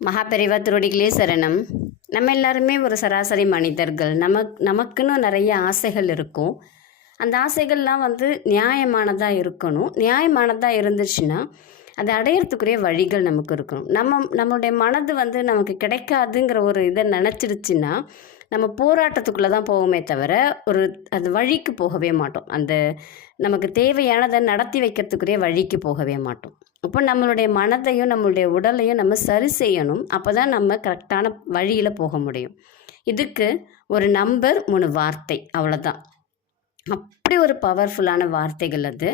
மகாபெரிவா திருவடிகளே சரணம். நம்ம எல்லாருமே ஒரு சராசரி மனிதர்கள். நமக்குன்னு நிறைய ஆசைகள் இருக்கும். அந்த ஆசைகள்லாம் நியாயமானதாக இருக்கணும். நியாயமானதாக இருந்துச்சுன்னா அதை அடையிறதுக்குரிய வழிகள் நமக்கு இருக்கணும். நம்மளுடைய மனது நமக்கு கிடைக்காதுங்கிற ஒரு இதை நினச்சிடுச்சுன்னா நம்ம போராட்டத்துக்குள்ளே தான் போவோமே தவிர அது வழிக்கு போகவே மாட்டோம். நமக்கு தேவையானதை நடத்தி வைக்கிறதுக்குரிய வழிக்கு போகவே மாட்டோம். அப்போ நம்மளுடைய மனதையும் நம்மளுடைய உடலையும் நம்ம சரி செய்யணும். அப்போ தான் நம்ம கரெக்டான வழியில் போக முடியும். இதுக்கு ஒரு நம்பர் 3 வார்த்தை, அவ்வளோதான். அப்படி ஒரு பவர்ஃபுல்லான வார்த்தைகள் அது.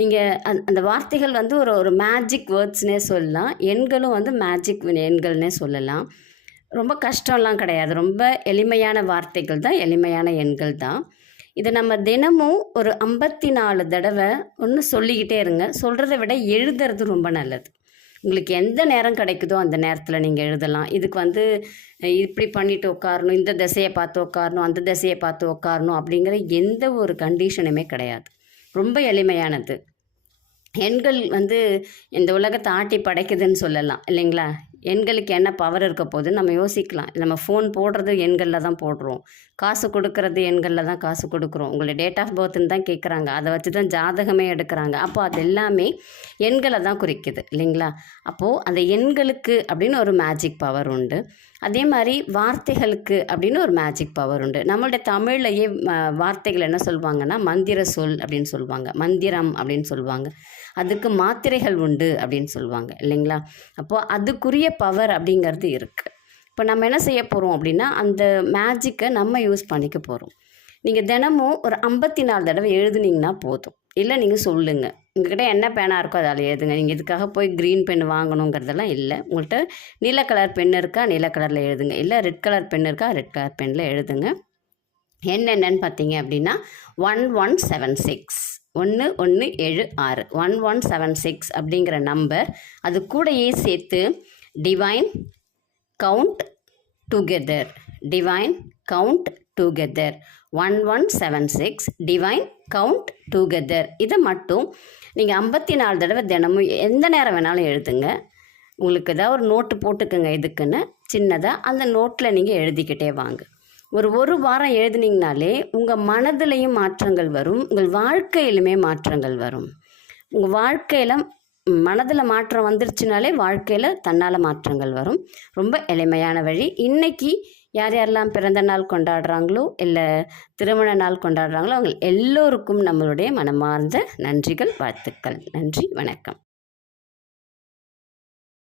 நீங்கள் அந்த வார்த்தைகள் ஒரு மேஜிக் வேர்ட்ஸ்னே சொல்லலாம். எண்களும் மேஜிக் எண்கள்னே சொல்லலாம். ரொம்ப கஷ்டம்லாம் கிடையாது. ரொம்ப எளிமையான வார்த்தைகள் தான், எளிமையான எண்கள் தான். இதை நம்ம தினமும் ஒரு 54 தடவை ஒன்று சொல்லிக்கிட்டே இருங்க. சொல்கிறத விட எழுதுறது ரொம்ப நல்லது. உங்களுக்கு எந்த நேரம் கிடைக்குதோ அந்த நேரத்தில் நீங்கள் எழுதலாம். இதுக்கு இப்படி பண்ணிட்டு உட்காரணும், இந்த திசையை பார்த்து உட்காரணும், அந்த திசையை பார்த்து உட்காரணும் அப்படிங்கிற எந்த ஒரு கண்டிஷனுமே கிடையாது. ரொம்ப எளிமையானது. எண்கள் இந்த உலகத்தை ஆட்டி படைக்குதுன்னு சொல்லலாம் இல்லைங்களா? எண்களுக்கு என்ன பவர் இருக்க போது நம்ம யோசிக்கலாம். நம்ம ஃபோன் போடுறது எண்களில் தான் போடுறோம். காசு கொடுக்கறது எண்களில் தான் காசு கொடுக்குறோம். உங்களுடைய டேட் ஆஃப் பர்த்னு தான் கேட்குறாங்க. அதை வச்சு தான் ஜாதகமே எடுக்கிறாங்க. அப்போ அது எல்லாமே எண்களை தான் குறிக்குது இல்லைங்களா? அப்போது அந்த எண்களுக்கு அப்படின்னு ஒரு மேஜிக் பவர் உண்டு. அதே மாதிரி வார்த்தைகளுக்கு அப்படின்னு ஒரு மேஜிக் பவர் உண்டு. நம்மளுடைய தமிழ்லையே வார்த்தைகள் என்ன சொல்லுவாங்கன்னா மந்திர சொல் அப்படின்னு சொல்லுவாங்க, மந்திரம் அப்படின்னு சொல்லுவாங்க. அதுக்கு மாத்திரைகள் உண்டு அப்படின்னு சொல்லுவாங்க இல்லைங்களா? அப்போது அதுக்குரிய பவர் அப்படிங்கிறது இருக்குது. இப்போ நம்ம என்ன செய்ய போகிறோம் அப்படின்னா அந்த மேஜிக்கை நம்ம யூஸ் பண்ணிக்க போகிறோம். நீங்கள் தினமும் ஒரு 54 தடவை எழுதுனீங்கன்னா போதும். இல்லை நீங்கள் சொல்லுங்கள், உங்கள்கிட்ட என்ன பேனாக இருக்கோ அதில் எழுதுங்க. நீங்கள் இதுக்காக போய் க்ரீன் பென் வாங்கணுங்கிறதெல்லாம் இல்லை. உங்கள்கிட்ட நீல கலர் பென் இருக்கா, நீல கலரில் எழுதுங்க. இல்லை ரெட் கலர் பென் இருக்கா, ரெட் கலர் பெனில் எழுதுங்க. என்னென்னு பார்த்தீங்க அப்படின்னா 1176 1176 1176 அப்படிங்கிற நம்பர். அது கூடயே சேர்த்து divine count together, divine count together 1176 divine count together. இதை மட்டும் நீங்கள் 54 தடவை தினமும் எந்த நேரம் வேணாலும் எழுதுங்க. உங்களுக்கு ஏதாவது ஒரு நோட்டு போட்டுக்கோங்க இதுக்குன்னு சின்னதாக. அந்த நோட்டில் நீங்கள் எழுதிக்கிட்டே வாங்க. ஒரு வாரம் எழுதுனீங்கனாலே உங்கள் மனதிலையும் மாற்றங்கள் வரும், உங்கள் வாழ்க்கையிலுமே மாற்றங்கள் வரும். உங்கள் வாழ்க்கையில் மனதில் மாற்றம் வந்துருச்சுனாலே வாழ்க்கையில் தன்னால் மாற்றங்கள் வரும். ரொம்ப எளிமையான வழி. இன்றைக்கி யார் யாரெல்லாம் பிறந்த நாள் கொண்டாடுறாங்களோ இல்லை திருமண நாள் கொண்டாடுறாங்களோ அவங்க எல்லோருக்கும் நம்மளுடைய மனமார்ந்த நன்றிகள், வாழ்த்துக்கள். நன்றி, வணக்கம்.